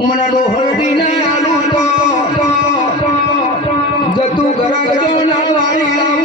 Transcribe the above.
મનાડો હરડીને આલું તો જતું ઘરા ગજો ના વાળી